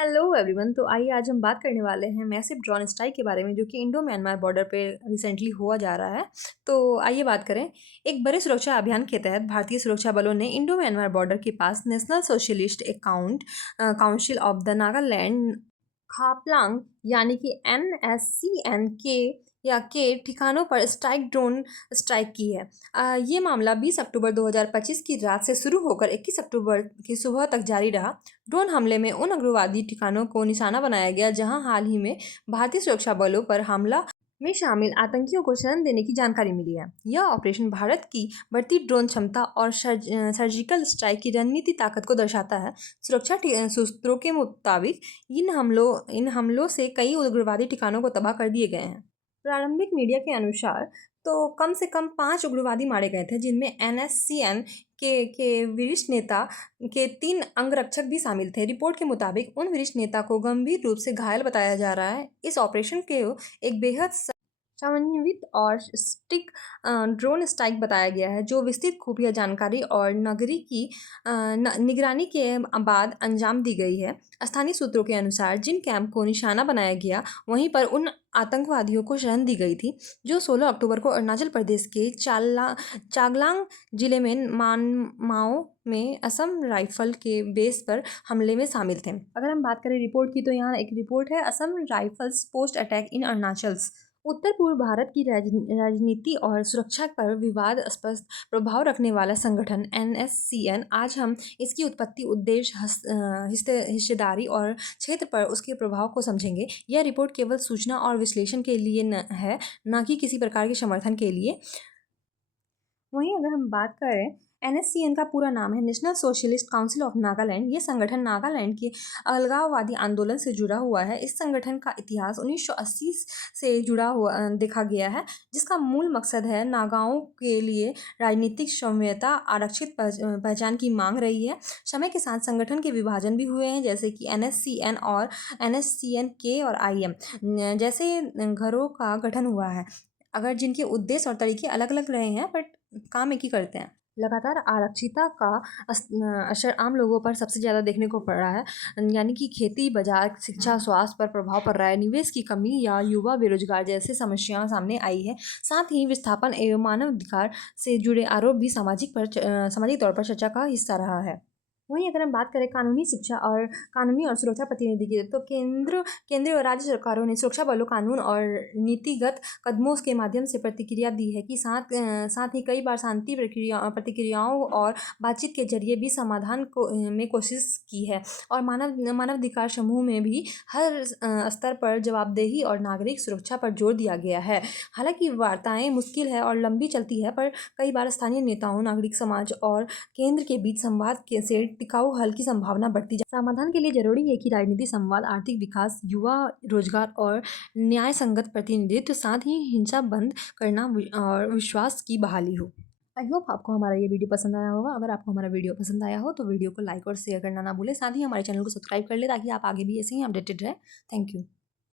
Hello everyone. तो आइए आज हम बात करने वाले हैं मैसिव ड्रोन स्ट्राइक के बारे में जो कि इंडो म्यांमार बॉर्डर पे रिसेंटली हुआ जा रहा है। तो आइए बात करें। एक बड़े सुरक्षा अभियान के तहत भारतीय सुरक्षा बलों ने इंडो म्यांमार बॉर्डर के पास national socialist account council of the Nagaland Khaplang यानी कि NSCN के ठिकानों पर स्ट्राइक ड्रोन स्ट्राइक की है। ये मामला 20 अक्टूबर 2025 की रात से शुरू होकर 21 अक्टूबर की सुबह तक जारी रहा। ड्रोन हमले में उन उग्रवादी ठिकानों को निशाना बनाया गया जहां हाल ही में भारतीय सुरक्षा बलों पर हमला में शामिल आतंकियों को शरण देने की जानकारी मिली है। यह ऑपरेशन भारत की बढ़ती ड्रोन क्षमता और सर्जिकल स्ट्राइक की रणनीति ताकत को दर्शाता है। सुरक्षा सूत्रों के मुताबिक इन हमलों से कई उग्रवादी ठिकानों को तबाह कर दिए गए हैं। प्रारंभिक मीडिया के अनुसार तो कम से कम 5 उग्रवादी मारे गए थे, जिनमें NSCN के वरिष्ठ नेता के 3 अंगरक्षक भी शामिल थे। रिपोर्ट के मुताबिक उन वरिष्ठ नेता को गंभीर रूप से घायल बताया जा रहा है। इस ऑपरेशन के एक बेहद समन्वित और स्टिक ड्रोन स्ट्राइक बताया गया है, जो विस्तृत खुफिया जानकारी और नगरी की निगरानी के बाद अंजाम दी गई है। स्थानीय सूत्रों के अनुसार जिन कैंप को निशाना बनाया गया वहीं पर उन आतंकवादियों को शरण दी गई थी जो 16 अक्टूबर को अरुणाचल प्रदेश के चांगलांग जिले में मानमाओ में असम राइफल के बेस पर हमले में शामिल थे। अगर हम बात करें रिपोर्ट की, तो यहाँ एक रिपोर्ट है, Assam rifles post attack in Arunachal. उत्तर पूर्व भारत की राजनीति और सुरक्षा पर विवादास्पद प्रभाव रखने वाला संगठन NSCN आज हम इसकी उत्पत्ति, उद्देश्य, हिस्सेदारी और क्षेत्र पर उसके प्रभाव को समझेंगे। यह रिपोर्ट केवल सूचना और विश्लेषण के लिए है, न कि किसी प्रकार के समर्थन के लिए। वहीं अगर हम बात करें, NSCN का पूरा नाम है national socialist council of Nagaland. ये संगठन नागालैंड के अलगाववादी आंदोलन से जुड़ा हुआ है। इस संगठन का इतिहास 1980 से जुड़ा हुआ देखा गया है, जिसका मूल मकसद है नागाओं के लिए राजनीतिक संवैधा, आरक्षित पहचान की मांग रही है। समय के साथ संगठन के विभाजन भी हुए हैं, जैसे कि NSCN और NSCN-K और IM जैसे घरों का गठन हुआ है, अगर जिनके उद्देश्य और तरीके अलग अलग रहे हैं, बट काम एक ही करते हैं। लगातार आरक्षिता का असर आम लोगों पर सबसे ज़्यादा देखने को पड़ रहा है, यानी कि खेती, बाजार, शिक्षा, स्वास्थ्य पर प्रभाव पड़ रहा है। निवेश की कमी या युवा बेरोजगार जैसे समस्याएं सामने आई है। साथ ही विस्थापन एवं मानवाधिकार से जुड़े आरोप भी सामाजिक तौर पर चर्चा का हिस्सा रहा है। वहीं अगर हम बात करें कानूनी और सुरक्षा प्रतिनिधि की, तो केंद्रीय और राज्य सरकारों ने सुरक्षा बलों, कानून और नीतिगत कदमों के माध्यम से प्रतिक्रिया दी है कि साथ ही कई बार शांति प्रतिक्रियाओं और बातचीत के जरिए भी समाधान में कोशिश की है। और मानवाधिकार समूह में भी हर स्तर पर जवाबदेही और नागरिक सुरक्षा पर जोर दिया गया है। हालांकि वार्ताएं मुश्किल है और लंबी चलती है, पर कई बार स्थानीय नेताओं, नागरिक समाज और केंद्र के बीच संवाद से टिकाऊ हल की संभावना बढ़ती है। समाधान के लिए जरूरी है कि राजनीति, संवाद, आर्थिक विकास, युवा रोजगार और न्याय संगत प्रतिनिधित्व, साथ ही हिंसा बंद करना और विश्वास की बहाली हो। आई होप आपको हमारा ये वीडियो पसंद आया होगा। अगर आपको हमारा वीडियो पसंद आया हो तो वीडियो को लाइक और शेयर करना ना भूलें। साथ ही हमारे चैनल को सब्सक्राइब कर ले ताकि आप आगे भी ऐसे ही अपडेटेड रहे। Thank you.